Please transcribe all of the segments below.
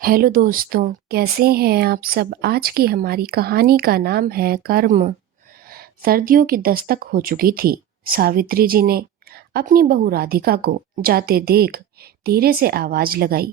Hello दोस्तों, कैसे हैं आप सब। आज की हमारी कहानी का नाम है कर्म। सर्दियों की दस्तक हो चुकी थी। सावित्री जी ने अपनी बहू राधिका को जाते देख धीरे से आवाज लगाई।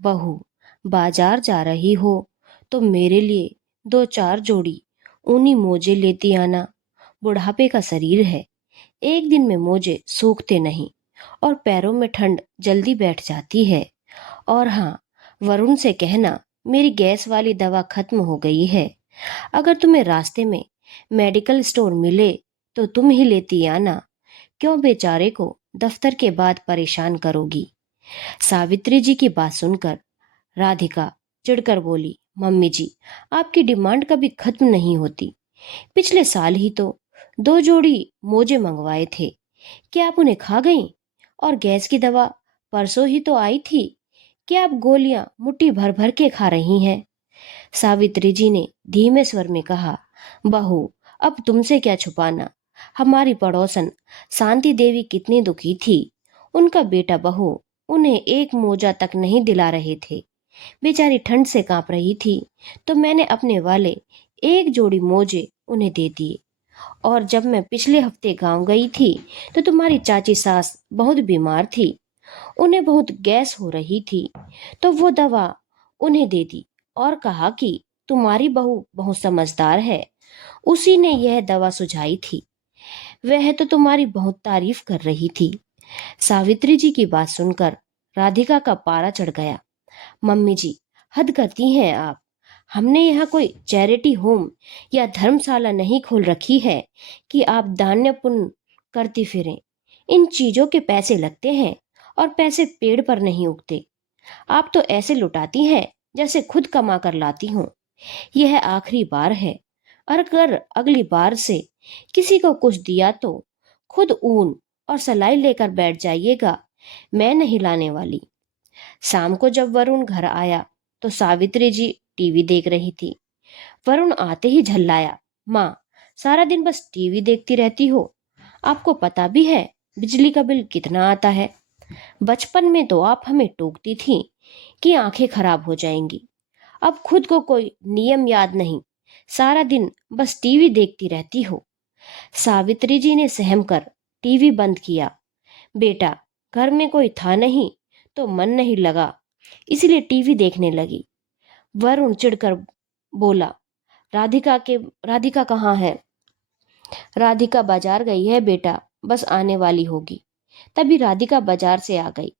बहू, बाजार जा रही हो तो मेरे लिए दो चार जोड़ी ऊनी मोजे लेती आना। बुढ़ापे का शरीर है, एक दिन में मोजे सूखते नहीं और पैरों में ठंड जल्दी बैठ जाती है। और हाँ, वरुण से कहना मेरी गैस वाली दवा खत्म हो गई है। अगर तुम्हें रास्ते में मेडिकल स्टोर मिले तो तुम ही लेती आना। क्यों बेचारे को दफ्तर के बाद परेशान करोगी। सावित्री जी की बात सुनकर राधिका चिढ़कर बोली, मम्मी जी, आपकी डिमांड कभी खत्म नहीं होती। पिछले साल ही तो दो जोड़ी मोजे मंगवाए थे। क्या आप उन्हें खा गईं? और गैस की दवा परसों ही तो आई थी। क्या आप गोलियां मुट्ठी भर भर के खा रही हैं? सावित्री जी ने धीमे स्वर में कहा, बहू, अब तुमसे क्या छुपाना। हमारी पड़ोसन शांति देवी कितनी दुखी थी। उनका बेटा बहू उन्हें एक मोजा तक नहीं दिला रहे थे। बेचारी ठंड से कांप रही थी, तो मैंने अपने वाले एक जोड़ी मोजे उन्हें दे दिए। और जब मैं पिछले हफ्ते गांव गई थी तो तुम्हारी चाची सास बहुत बीमार थी, उन्हें बहुत गैस हो रही थी, तो वो दवा उन्हें दे दी और कहा कि तुम्हारी बहू बहुत समझदार है, उसी ने यह दवा सुझाई थी। वह तो तुम्हारी बहुत तारीफ कर रही थी। सावित्री जी की बात सुनकर राधिका का पारा चढ़ गया। मम्मी जी, हद करती हैं आप। हमने यहाँ कोई चैरिटी होम या धर्मशाला नहीं खोल रखी है कि आप दान्य पुण्य करती फिरें। इन चीजों के पैसे लगते हैं और पैसे पेड़ पर नहीं उगते। आप तो ऐसे लुटाती हैं जैसे खुद कमा कर लाती हों। यह आखिरी बार है, और अगर अगली बार से किसी को कुछ दिया तो खुद ऊन और सलाई लेकर बैठ जाइएगा, मैं नहीं लाने वाली। शाम को जब वरुण घर आया तो सावित्री जी टीवी देख रही थी। वरुण आते ही झल्लाया, माँ, सारा दिन बस टीवी देखती रहती हो। आपको पता भी है बिजली का बिल कितना आता है। बचपन में तो आप हमें टोकती थी कि आंखें खराब हो जाएंगी। अब खुद को कोई नियम याद नहीं, सारा दिन बस टीवी देखती रहती हो। सावित्री जी ने सहम कर टीवी बंद किया। बेटा, घर में कोई था नहीं तो मन नहीं लगा, इसलिए टीवी देखने लगी। वरुण चिढ़कर बोला, राधिका कहाँ है? राधिका बाजार गई है बेटा, बस आने वाली होगी। तभी राधिका बाजार से आ गई।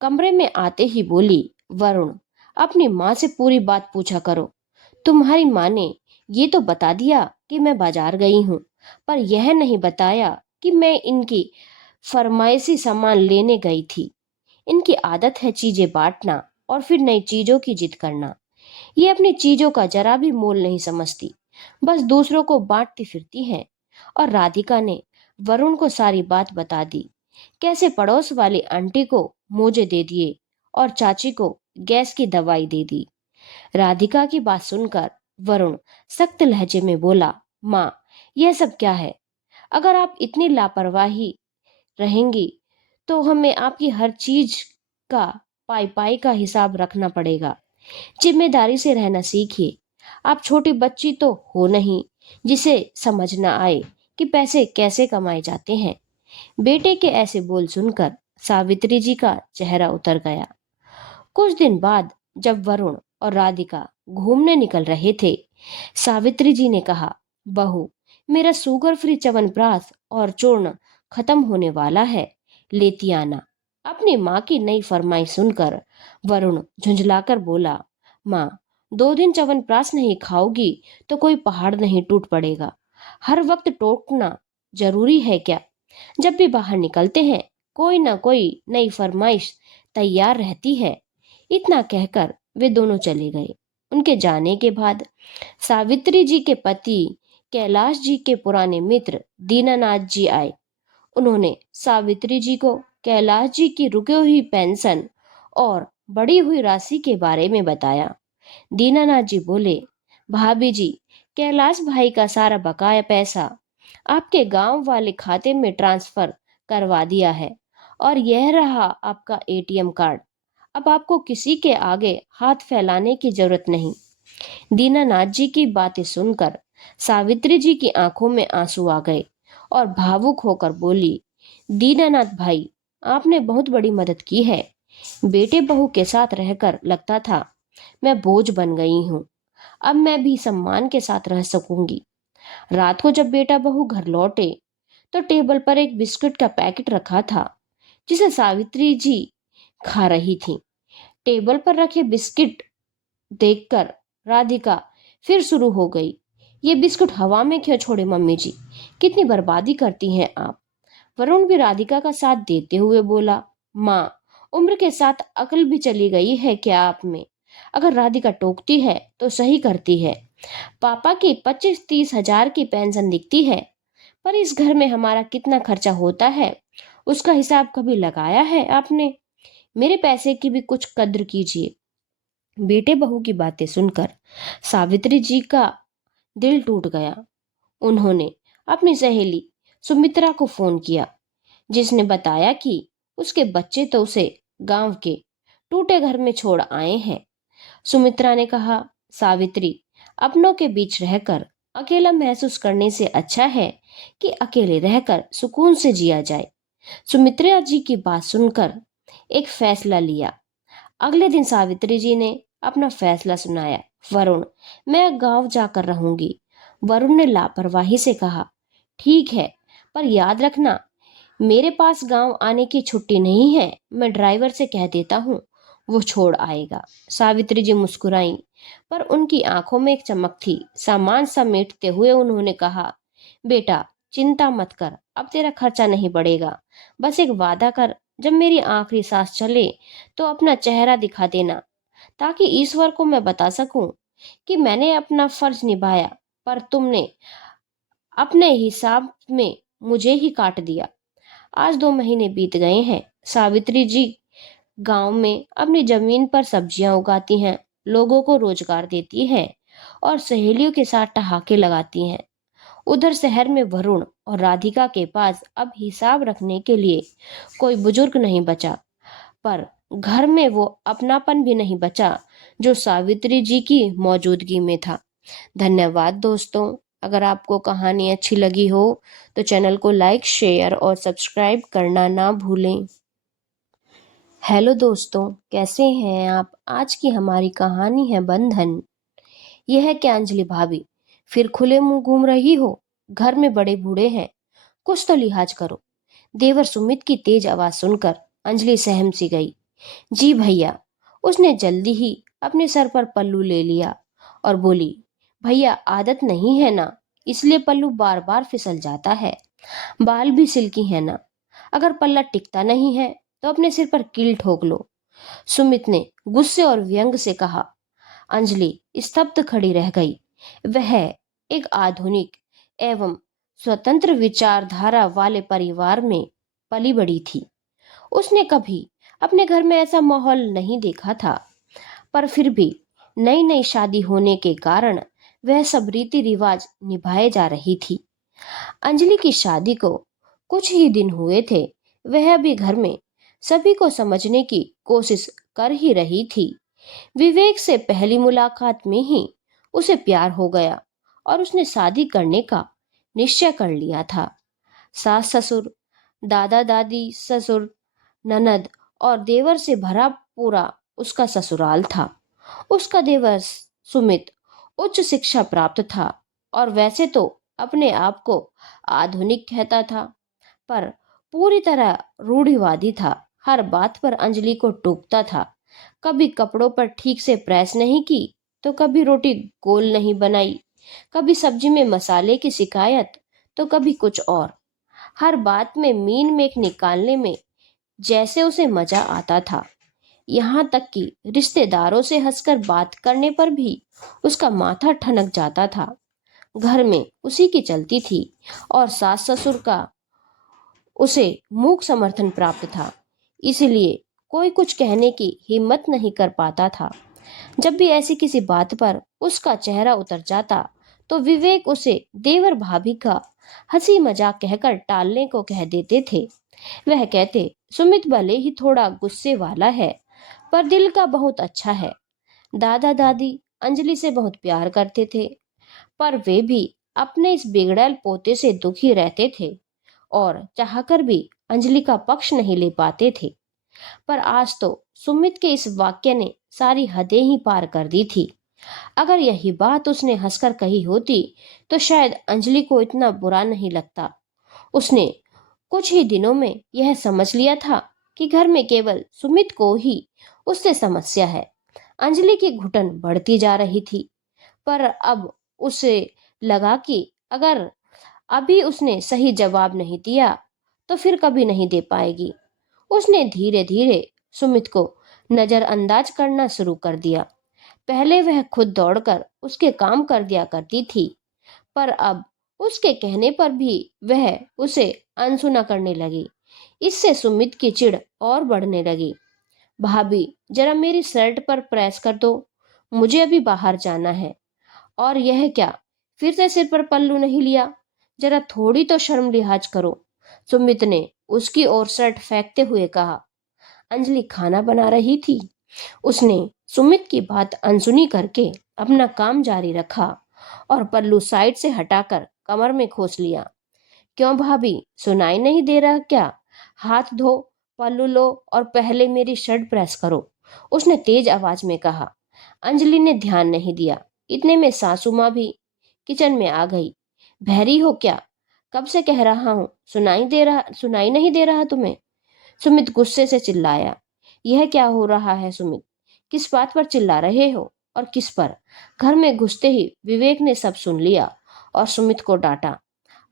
कमरे में आते ही बोली, वरुण, अपनी माँ से पूरी बात पूछा करो। तुम्हारी माँ ने ये तो बता दिया कि मैं बाजार गई हूँ, पर यह नहीं बताया कि मैं इनकी फरमाइशी सामान लेने गई थी। इनकी आदत है चीजें बांटना और फिर नई चीजों की जिद करना। ये अपनी चीजों का जरा भी मोल नहीं समझती, बस दूसरों को बांटती फिरती हैं। और राधिका ने वरुण को सारी बात बता दी। कैसे पड़ोस वाली आंटी को मोजे दे दिए और चाची को गैस की दवाई दे दी। राधिका की बात सुनकर वरुण सख्त लहजे में बोला, माँ, यह सब क्या है? अगर आप इतनी लापरवाही रहेंगी तो हमें आपकी हर चीज का पाई पाई का हिसाब रखना पड़ेगा। जिम्मेदारी से रहना सीखिए। आप छोटी बच्ची तो हो नहीं जिसे समझ ना आए कि पैसे कैसे कमाए जाते हैं। बेटे के ऐसे बोल सुनकर सावित्री जी का चेहरा उतर गया। कुछ दिन बाद जब वरुण और राधिका घूमने निकल रहे थे, सावित्री जी ने कहा, बहू, मेरा शुगर फ्री च्यवनप्राश और चूर्ण खत्म होने वाला है, लेती आना। अपनी माँ की नई फरमाइश सुनकर वरुण झुंझलाकर बोला, माँ, 2 दिन च्यवनप्राश नहीं खाओगी तो कोई पहाड़ नहीं टूट पड़ेगा। हर वक्त टोकना जरूरी है क्या? जब भी बाहर निकलते हैं कोई ना कोई नई फरमाइश तैयार रहती है। इतना कहकर वे दोनों चले गए। उनके जाने के बाद सावित्री जी के पति कैलाश जी के पुराने मित्र दीनानाथ जी आए। उन्होंने सावित्री जी को कैलाश जी की रुकी हुई पेंशन और बढ़ी हुई राशि के बारे में बताया। दीनानाथ जी बोले, भाभी जी, कैलाश भाई का सारा बकाया पैसा आपके गांव वाले खाते में ट्रांसफर करवा दिया है, और यह रहा आपका एटीएम कार्ड। अब आपको किसी के आगे हाथ फैलाने की जरूरत नहीं। दीनानाथ जी की बातें सुनकर सावित्री जी की आंखों में आंसू आ गए और भावुक होकर बोली, दीनानाथ भाई, आपने बहुत बड़ी मदद की है। बेटे बहू के साथ रहकर लगता था मैं बोझ बन गई हूँ। अब मैं भी सम्मान के साथ रह सकूंगी। रात को जब बेटा बहू घर लौटे तो टेबल पर एक बिस्कुट का पैकेट रखा था जिसे सावित्री जी खा रही थी। टेबल पर रखे बिस्किट देखकर राधिका फिर शुरू हो गई। ये बिस्कुट हवा में क्यों छोड़े मम्मी जी? कितनी बर्बादी करती हैं आप। वरुण भी राधिका का साथ देते हुए बोला, माँ, उम्र के साथ अकल भी चली गई है क्या आप में? अगर राधिका टोकती है तो सही करती है। पापा की 25-30 हजार की पेंशन दिखती है, पर इस घर में हमारा कितना खर्चा होता है उसका हिसाब कभी लगाया है आपने? मेरे पैसे की भी कुछ कद्र कीजिए। बेटे बहू की बातें सुनकर सावित्री जी का दिल टूट गया। उन्होंने अपनी सहेली सुमित्रा को फोन किया, जिसने बताया कि उसके बच्चे तो उसे गांव के टूटे घर में छोड़ आए हैं। सुमित्रा ने कहा, सावित्री, अपनों के बीच रहकर अकेला महसूस करने से अच्छा है कि अकेले रहकर सुकून से जिया जाए। सुमित्रा जी की बात सुनकर एक फैसला लिया। अगले दिन सावित्री जी ने अपना फैसला सुनाया। वरुण, मैं गांव जाकर रहूंगी। वरुण ने लापरवाही से कहा, ठीक है, पर याद रखना, मेरे पास गांव आने की छुट्टी नहीं है। मैं ड्राइवर से कह देता हूँ, वो छोड़ आएगा। सावित्री जी मुस्कुराई, पर उनकी आंखों में एक चमक थी। सामान समेटते हुए उन्होंने कहा, बेटा, चिंता मत कर, अब तेरा खर्चा नहीं बढ़ेगा। बस एक वादा कर, जब मेरी आखिरी सांस चले तो अपना चेहरा दिखा देना, ताकि ईश्वर को मैं बता सकूं कि मैंने अपना फर्ज निभाया, पर तुमने अपने हिसाब में मुझे ही काट दिया। आज 2 महीने बीत गए हैं। सावित्री जी गांव में अपनी जमीन पर सब्जियां उगाती हैं, लोगों को रोजगार देती हैं और सहेलियों के साथ ठहाके लगाती हैं। उधर शहर में वरुण और राधिका के पास अब हिसाब रखने के लिए कोई बुजुर्ग नहीं बचा, पर घर में वो अपनापन भी नहीं बचा जो सावित्री जी की मौजूदगी में था। धन्यवाद दोस्तों। अगर आपको कहानी अच्छी लगी हो तो चैनल को लाइक, शेयर और सब्सक्राइब करना ना भूलें। हेलो दोस्तों, कैसे हैं आप? आज की हमारी कहानी है बंधन। यह है क्या अंजलि भाभी, फिर खुले मुंह घूम रही हो? घर में बड़े बूढ़े हैं, कुछ तो लिहाज करो। देवर सुमित की तेज आवाज सुनकर अंजलि सहम सी गई। जी भैया। उसने जल्दी ही अपने सर पर पल्लू ले लिया और बोली, भैया, आदत नहीं है ना, इसलिए पल्लू बार बार फिसल जाता है। बाल भी सिल्की है ना, अगर पल्ला टिकता नहीं है तो अपने सिर पर कील ठोक लो। सुमित ने गुस्से और व्यंग से कहा। अंजलि स्तब्ध खड़ी रह गई। वह एक आधुनिक एवं स्वतंत्र विचारधारा वाले परिवार में पली बड़ी थी। उसने कभी अपने घर में ऐसा माहौल नहीं देखा था, पर फिर भी नई नई शादी होने के कारण वह सब रीति रिवाज निभाए जा रही थी। अंजलि की शादी को कुछ ही दिन हुए थे। वह भी घर में सभी को समझने की कोशिश कर ही रही थी। विवेक से पहली मुलाकात में ही उसे प्यार हो गया और उसने शादी करने का निश्चय कर लिया था। सास ससुर, दादा दादी, ससुर, ननद और देवर से भरा पूरा उसका ससुराल था। उसका देवर सुमित उच्च शिक्षा प्राप्त था और वैसे तो अपने आप को आधुनिक कहता था, पर पूरी तरह रूढ़िवादी था। हर बात पर अंजलि को टोकता था। कभी कपड़ों पर ठीक से प्रेस नहीं की तो कभी रोटी गोल नहीं बनाई, कभी सब्जी में मसाले की शिकायत तो कभी कुछ और। हर बात में मीन मेख निकालने में जैसे उसे मजा आता था। यहाँ तक कि रिश्तेदारों से हंसकर बात करने पर भी उसका माथा ठनक जाता था। घर में उसी की चलती थी और सास ससुर का उसे मूक समर्थन प्राप्त था, इसलिए कोई कुछ कहने की हिम्मत नहीं कर पाता था। जब भी ऐसी किसी बात पर उसका चेहरा उतर जाता तो विवेक उसे देवर भाभी का हंसी मजाक कहकर टालने को कह देते थे। वह कहते, सुमित भले ही थोड़ा गुस्से वाला है, पर दिल का बहुत अच्छा है। दादा दादी अंजलि से बहुत प्यार करते थे, पर वे भी अपने इस बिगड़ैल पोते से दुखी रहते थे और चाहकर भी अंजलि का पक्ष नहीं ले पाते थे। पर आज तो सुमित के इस वाक्य ने सारी हदें ही पार कर दी थी। अगर यही बात उसने हंसकर कही होती तो शायद अंजलि को इतना बुरा नहीं लगता। उसने कुछ ही दिनों में यह समझ लिया था कि घर में केवल सुमित को ही उससे समस्या है। अंजलि की घुटन बढ़ती जा रही थी, पर अब उसे लगा कि अगर अभी उसने सही जवाब नहीं दिया तो फिर कभी नहीं दे पाएगी। उसने धीरे धीरे सुमित को नजरअंदाज करना शुरू कर दिया। पहले वह खुद दौड़कर उसके काम कर दिया करती थी, पर अब उसके कहने पर भी वह उसे अनसुना करने लगी। इससे सुमित की चिढ़ और बढ़ने लगी। भाभी, जरा मेरी शर्ट पर प्रेस कर दो, मुझे अभी बाहर जाना है। और यह क्या, फिर से सिर पर पल्लू नहीं लिया? जरा थोड़ी तो शर्म लिहाज करो। सुमित ने उसकी ओर शर्ट फेंकते हुए कहा। अंजलि खाना बना रही थी। उसने सुमित की बात अनसुनी करके अपना काम जारी रखा और पल्लू साइड से हटाकर कमर में खोस लिया। क्यों भाभी, सुनाई नहीं दे रहा क्या? हाथ धो, पल्लू लो और पहले मेरी शर्ट प्रेस करो, उसने तेज आवाज में कहा। अंजलि ने ध्यान नहीं दिया। इतने में सासू माँ भी किचन में आ गई। बहरी हो क्या? कब से कह रहा हूँ, सुनाई नहीं दे रहा तुम्हें? सुमित गुस्से से चिल्लाया। यह क्या हो रहा है सुमित? किस बात पर चिल्ला रहे हो और किस पर? घर में घुसते ही विवेक ने सब सुन लिया और सुमित को डांटा।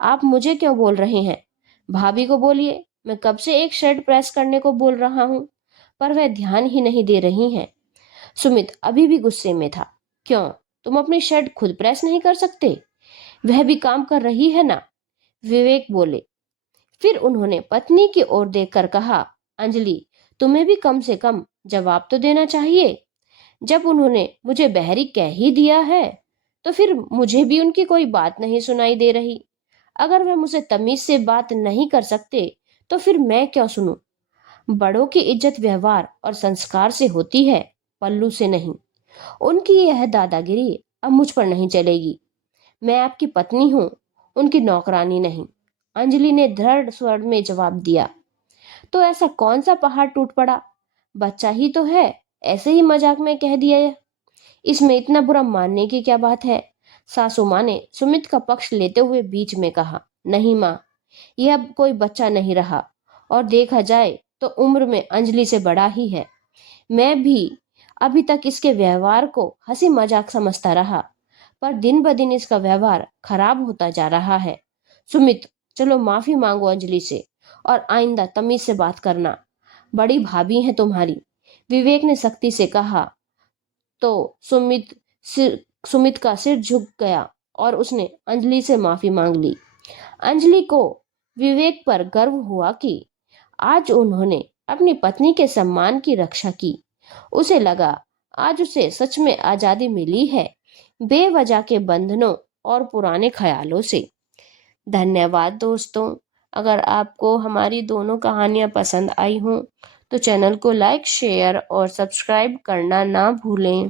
आप मुझे क्यों बोल रहे हैं? भाभी को बोलिए, मैं कब से एक शर्ट प्रेस करने को बोल रहा हूँ, पर वह ध्यान ही नहीं दे रही हैं। सुमित अभी भी गुस्से में था। क्यों, तुम अपनी शर्ट खुद प्रेस नहीं कर सकते? वह भी काम कर रही है ना, विवेक बोले। फिर उन्होंने पत्नी की ओर देखकर कहा, अंजलि, तुम्हें भी कम से कम जवाब तो देना चाहिए। जब उन्होंने मुझे बहरी कह ही दिया है तो फिर मुझे भी उनकी कोई बात नहीं सुनाई दे रही। अगर वे मुझसे तमीज से बात नहीं कर सकते तो फिर मैं क्यों सुनूं? बड़ों की इज्जत व्यवहार और संस्कार से होती है, पल्लू से नहीं। उनकी यह दादागिरी अब मुझ पर नहीं चलेगी। मैं आपकी पत्नी हूँ, उनकी नौकरानी नहीं। अंजलि ने दृढ़ स्वर में जवाब दिया। तो ऐसा कौन सा पहाड़ टूट पड़ा? बच्चा ही तो है, ऐसे ही मजाक में कह दिया है। इसमें इतना बुरा मानने की क्या बात है? सासू माँ ने सुमित का पक्ष लेते हुए बीच में कहा। नहीं माँ, यह अब कोई बच्चा नहीं रहा और देखा जाए तो उम्र में अंजलि से बड़ा ही है। मैं भी अभी तक इसके व्यवहार को हंसी मजाक समझता रहा, पर दिन ब दिन इसका व्यवहार खराब होता जा रहा है। सुमित, चलो माफी मांगो अंजलि से और आइंदा तमीज से बात करना। बड़ी भाभी है तुम्हारी, विवेक ने सख्ती से कहा। तो सुमित का सिर झुक गया और उसने अंजलि से माफी मांग ली। अंजलि को विवेक पर गर्व हुआ कि आज उन्होंने अपनी पत्नी के सम्मान की रक्षा की। उसे लगा आज उसे सच में आजादी मिली है, बेवजह के बंधनों और पुराने ख्यालों से। धन्यवाद दोस्तों। अगर आपको हमारी दोनों कहानियाँ पसंद आई हों तो चैनल को लाइक, शेयर और सब्सक्राइब करना ना भूलें।